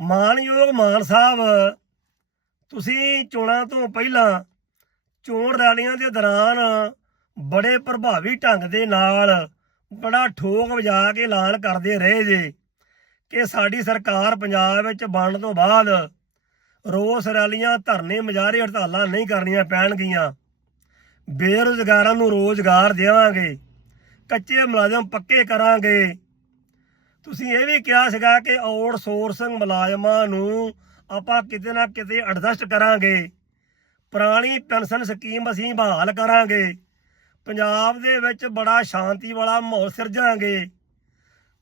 ਮਾਨਯੋਗ ਮਾਨ ਸਾਹਿਬ, ਤੁਸੀਂ ਚੋਣਾਂ ਤੋਂ ਪਹਿਲਾਂ ਚੋਣ ਰੈਲੀਆਂ ਦੇ ਦੌਰਾਨ ਬੜੇ ਪ੍ਰਭਾਵੀ ਢੰਗ ਦੇ ਨਾਲ ਬੜਾ ਠੋਕ ਵਜਾ ਕੇ ਐਲਾਨ ਕਰਦੇ ਰਹੇ ਜੇ ਕਿ ਸਾਡੀ ਸਰਕਾਰ ਪੰਜਾਬ ਵਿੱਚ ਬਣਨ ਤੋਂ ਬਾਅਦ ਰੋਸ ਰੈਲੀਆਂ, ਧਰਨੇ, ਮੁਜ਼ਾਹਰੇ ਹੜਤਾਲਾਂ ਨਹੀਂ ਕਰਨੀਆਂ ਪੈਣਗੀਆਂ। ਬੇਰੁਜ਼ਗਾਰਾਂ ਨੂੰ ਰੋਜ਼ਗਾਰ ਦੇਵਾਂਗੇ, ਕੱਚੇ ਮੁਲਾਜ਼ਮ ਪੱਕੇ ਕਰਾਂਗੇ। ਤੁਸੀਂ ਇਹ ਵੀ ਕਿਹਾ ਸੀਗਾ ਕਿ ਆਊਟਸੋਰਸਿੰਗ ਮੁਲਾਜ਼ਮਾਂ ਨੂੰ ਆਪਾਂ ਕਿਤੇ ਨਾ ਕਿਤੇ ਐਡਜਸਟ ਕਰਾਂਗੇ। ਪੁਰਾਣੀ ਪੈਨਸ਼ਨ ਸਕੀਮ ਅਸੀਂ ਬਹਾਲ ਕਰਾਂਗੇ। ਪੰਜਾਬ ਦੇ ਵਿੱਚ ਬੜਾ ਸ਼ਾਂਤੀ ਵਾਲਾ ਮਾਹੌਲ ਸਿਰਜਾਂਗੇ।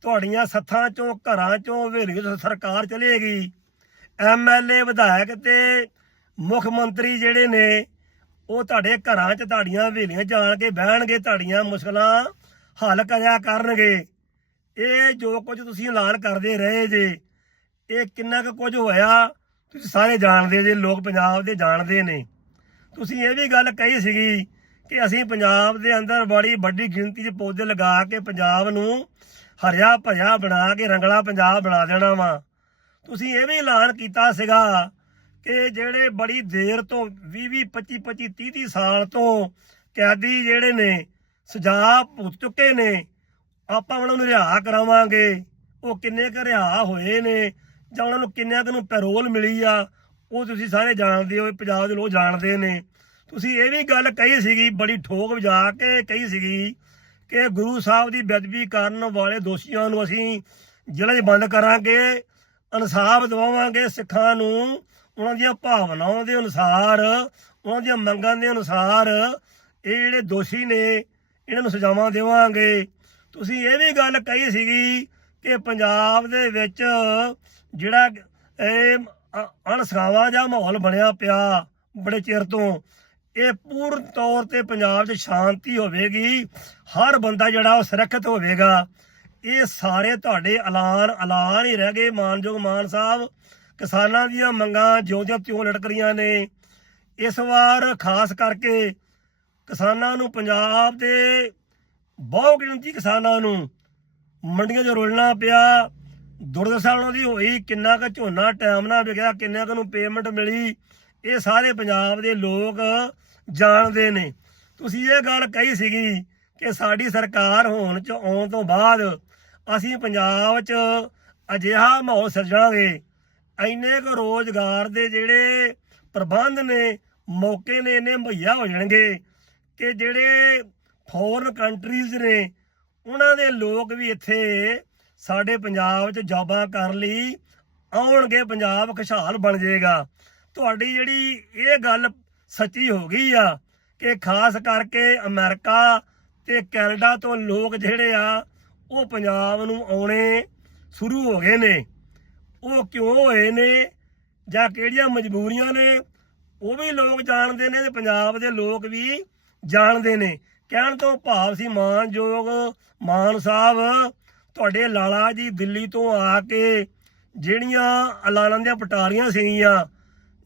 ਤੁਹਾਡੀਆਂ ਸੱਥਾਂ ਚੋਂ, ਘਰਾਂ ਚੋਂ ਹਵੇਲੀਆਂ ਸਰਕਾਰ ਚਲੇਗੀ। ਐਮਐਲਏ ਵਿਧਾਇਕ ਤੇ ਮੁੱਖ ਮੰਤਰੀ ਜਿਹੜੇ ਨੇ, ਉਹ ਤੁਹਾਡੇ ਘਰਾਂ 'ਚ ਤੁਹਾਡੀਆਂ ਹਵੇਲੀਆਂ ਜਾਣ ਕੇ ਬਹਿਣਗੇ, ਤੁਹਾਡੀਆਂ ਮੁਸ਼ਕਲਾਂ ਹੱਲ ਕਰਿਆ ਕਰਨਗੇ। ਇਹ ਜੋ ਕੁਝ ਤੁਸੀਂ ਐਲਾਨ ਕਰਦੇ ਰਹੇ ਜੇ, ਇਹ ਕਿੰਨਾ ਕੁ ਕੁਝ ਹੋਇਆ, ਤੁਸੀਂ ਸਾਰੇ ਜਾਣਦੇ ਜੇ, ਲੋਕ ਪੰਜਾਬ ਦੇ ਜਾਣਦੇ ਨੇ। ਤੁਸੀਂ ਇਹ ਵੀ ਗੱਲ ਕਹੀ ਸੀਗੀ ਕਿ ਅਸੀਂ ਪੰਜਾਬ ਦੇ ਅੰਦਰ ਬੜੀ ਵੱਡੀ ਗਿਣਤੀ 'ਚ ਪੌਦੇ ਲਗਾ ਕੇ ਪੰਜਾਬ ਨੂੰ ਹਰਿਆ ਭਰਿਆ ਬਣਾ ਕੇ ਰੰਗਲਾ ਪੰਜਾਬ ਬਣਾ ਦੇਣਾ ਵਾ। ਤੁਸੀਂ ਇਹ ਵੀ ਐਲਾਨ ਕੀਤਾ ਸੀਗਾ ਕਿ ਜਿਹੜੇ ਬੜੀ ਦੇਰ ਤੋਂ 20 20 25 25 30 30 ਸਾਲ ਤੋਂ ਕੈਦੀ ਜਿਹੜੇ ਨੇ, ਸਜ਼ਾ ਭੁਗਤ ਚੁੱਕੇ ਨੇ ਆਪਾਂ ਉਹਨਾਂ ਨੂੰ ਰਿਹਾ ਕਰਾਵਾਂਗੇ। ਉਹ ਕਿੰਨੇ ਕੁ ਰਿਹਾ ਹੋਏ ਨੇ, ਜਾਂ ਉਹਨਾਂ ਨੂੰ ਕਿੰਨਿਆਂ ਕੁ ਨੂੰ ਪੈਰੋਲ ਮਿਲੀ ਆ, ਉਹ ਤੁਸੀਂ ਸਾਰੇ ਜਾਣਦੇ ਹੋ ਪੰਜਾਬ ਦੇ ਲੋਕ ਜਾਣਦੇ ਨੇ। ਤੁਸੀਂ ਇਹ ਵੀ ਗੱਲ ਕਹੀ ਸੀਗੀ, ਬੜੀ ਠੋਕ ਵਜਾ ਕੇ ਕਹੀ ਸੀਗੀ ਕਿ ਗੁਰੂ ਸਾਹਿਬ ਦੀ ਬੇਅਦਬੀ ਕਰਨ ਵਾਲੇ ਦੋਸ਼ੀਆਂ ਨੂੰ ਅਸੀਂ ਜੇਲ੍ਹਾਂ 'ਚ ਬੰਦ ਕਰਾਂਗੇ, ਇਨਸਾਫ ਦਿਵਾਵਾਂਗੇ ਸਿੱਖਾਂ ਨੂੰ। ਉਹਨਾਂ ਦੀਆਂ ਭਾਵਨਾਵਾਂ ਦੇ ਅਨੁਸਾਰ, ਉਹਨਾਂ ਦੀਆਂ ਮੰਗਾਂ ਦੇ ਅਨੁਸਾਰ ਇਹ ਜਿਹੜੇ ਦੋਸ਼ੀ ਨੇ, ਇਹਨਾਂ ਨੂੰ ਸਜ਼ਾਵਾਂ ਦੇਵਾਂਗੇ। ਤੁਸੀਂ ਇਹ ਵੀ ਗੱਲ ਕਹੀ ਸੀਗੀ ਕਿ ਪੰਜਾਬ ਦੇ ਵਿੱਚ ਜਿਹੜਾ ਇਹ ਅ- ਅਣਸਖਾਵਾ ਜਿਹਾ ਮਾਹੌਲ ਬਣਿਆ ਪਿਆ ਬੜੇ ਚਿਰ ਤੋਂ, ਇਹ ਪੂਰਨ ਤੌਰ ਤੇ ਪੰਜਾਬ 'ਚ ਸ਼ਾਂਤੀ ਹੋਵੇਗੀ, ਹਰ ਬੰਦਾ ਜਿਹੜਾ ਉਹ ਸੁਰੱਖਿਅਤ ਹੋਵੇਗਾ। ਇਹ ਸਾਰੇ ਤੁਹਾਡੇ ਐਲਾਨ ਐਲਾਨ ਹੀ ਰਹਿ ਗਏ ਮਾਨਯੋਗ ਮਾਨ ਸਾਹਿਬ। ਕਿਸਾਨਾਂ ਦੀਆਂ ਮੰਗਾਂ ਜਿਉਂ ਜਿਉਂ ਤਿਉਂ ਲਟਕ ਰਹੀਆਂ ਨੇ। ਇਸ ਵਾਰ ਖਾਸ ਕਰਕੇ ਕਿਸਾਨਾਂ ਨੂੰ ਪੰਜਾਬ ਦੇ ਬਹੁ ਗਿਣਤੀ ਕਿਸਾਨਾਂ ਨੂੰ ਮੰਡੀਆਂ 'ਚ ਰੁਲਣਾ ਪਿਆ। ਦੁਰਦਸ਼ਾ ਉਹਨਾਂ ਦੀ ਹੋਈ, ਕਿੰਨਾ ਕੁ ਝੋਨਾ ਟਾਈਮ ਨਾਲ ਵਿਕਿਆ, ਕਿੰਨਾ ਕੁ ਨੂੰ ਪੇਮੈਂਟ ਮਿਲੀ, ਇਹ ਸਾਰੇ ਪੰਜਾਬ ਦੇ ਲੋਕ ਜਾਣਦੇ ਨੇ। ਤੁਸੀਂ ਇਹ ਗੱਲ ਕਹੀ ਸੀਗੀ ਕਿ ਸਾਡੀ ਸਰਕਾਰ ਹੋਣ ਚ ਆਉਣ ਤੋਂ ਬਾਅਦ ਅਸੀਂ ਪੰਜਾਬ 'ਚ ਅਜਿਹਾ ਮਾਹੌਲ ਸਿਰਜਾਂਗੇ ਇੰਨੇ ਕੁ ਰੋਜ਼ਗਾਰ ਦੇ ਜਿਹੜੇ ਪ੍ਰਬੰਧ ਨੇ, ਮੌਕੇ ਨੇ ਇਹਨੇ ਮੁਹੱਈਆ ਹੋ ਜਾਣਗੇ ਕਿ ਜਿਹੜੇ ਫੋਰਨ ਕੰਟਰੀਜ਼ ਨੇ ਉਹਨਾਂ ਦੇ ਲੋਕ ਵੀ ਇੱਥੇ ਸਾਡੇ ਪੰਜਾਬ 'ਚ ਜੌਬਾਂ ਕਰਨ ਲਈ ਆਉਣਗੇ, ਪੰਜਾਬ ਖੁਸ਼ਹਾਲ ਬਣ ਜਾਏਗਾ। ਤੁਹਾਡੀ ਜਿਹੜੀ ਇਹ ਗੱਲ ਸੱਚੀ ਹੋ ਗਈ ਆ ਕਿ ਖਾਸ ਕਰਕੇ ਅਮਰੀਕਾ ਤੇ ਕੈਨੇਡਾ ਤੋਂ ਲੋਕ ਜਿਹੜੇ ਆ, ਉਹ ਪੰਜਾਬ ਨੂੰ ਆਉਣੇ ਸ਼ੁਰੂ ਹੋ ਗਏ ਨੇ। ਉਹ ਕਿਉਂ ਹੋਏ ਨੇ ਜਾਂ ਕਿਹੜੀਆਂ ਮਜਬੂਰੀਆਂ ਨੇ, ਉਹ ਵੀ ਲੋਕ ਜਾਣਦੇ ਨੇ ਤੇ ਪੰਜਾਬ ਦੇ ਲੋਕ ਵੀ ਜਾਣਦੇ ਨੇ। ਕਹਿਣ ਤੋਂ ਭਾਵ ਸੀ ਮਾਨਯੋਗ ਮਾਨ ਸਾਹਿਬ, ਤੁਹਾਡੇ ਲਾਲਾ ਜੀ ਦਿੱਲੀ ਤੋਂ ਆ ਕੇ ਜਿਹੜੀਆਂ ਐਲਾਨਾਂ ਦੀਆਂ ਪਟਾਰੀਆਂ ਸੀਗੀਆਂ,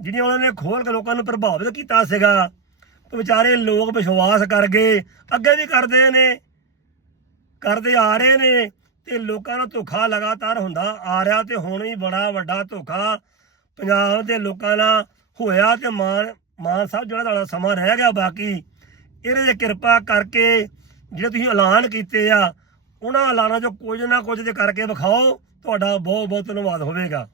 ਜਿਹੜੀਆਂ ਉਹਨਾਂ ਨੇ ਖੋਲ ਕੇ ਲੋਕਾਂ ਨੂੰ ਪ੍ਰਭਾਵਿਤ ਕੀਤਾ ਸੀਗਾ ਵਿਚਾਰੇ ਲੋਕ ਵਿਸ਼ਵਾਸ ਕਰ ਗਏ, ਅੱਗੇ ਵੀ ਕਰਦੇ ਨੇ, ਕਰਦੇ ਆ ਰਹੇ ਨੇ ਤੇ ਲੋਕਾਂ ਦਾ ਧੋਖਾ ਲਗਾਤਾਰ ਹੁੰਦਾ ਆ ਰਿਹਾ ਤੇ ਹੁਣ ਵੀ ਬੜਾ ਵੱਡਾ ਧੋਖਾ ਪੰਜਾਬ ਦੇ ਲੋਕਾਂ ਨਾਲ ਹੋਇਆ ਤੇ ਮਾਨ ਮਾਨ ਸਾਹਿਬ ਜਿਹੜਾ ਤੁਹਾਡਾ ਸਮਾਂ ਰਹਿ ਗਿਆ ਬਾਕੀ ਇਹਦੇ ਤੇ ਕਿਰਪਾ ਕਰਕੇ ਜਿਹੜੇ ਤੁਸੀਂ ਐਲਾਨ ਕੀਤੇ ਆ, ਉਹਨਾਂ ਐਲਾਨਾਂ ਚੋਂ ਕੁਝ ਨਾ ਕੁਝ ਤੇ ਕਰਕੇ ਵਿਖਾਓ, ਤੁਹਾਡਾ ਬਹੁਤ ਬਹੁਤ ਧੰਨਵਾਦ ਹੋਵੇਗਾ।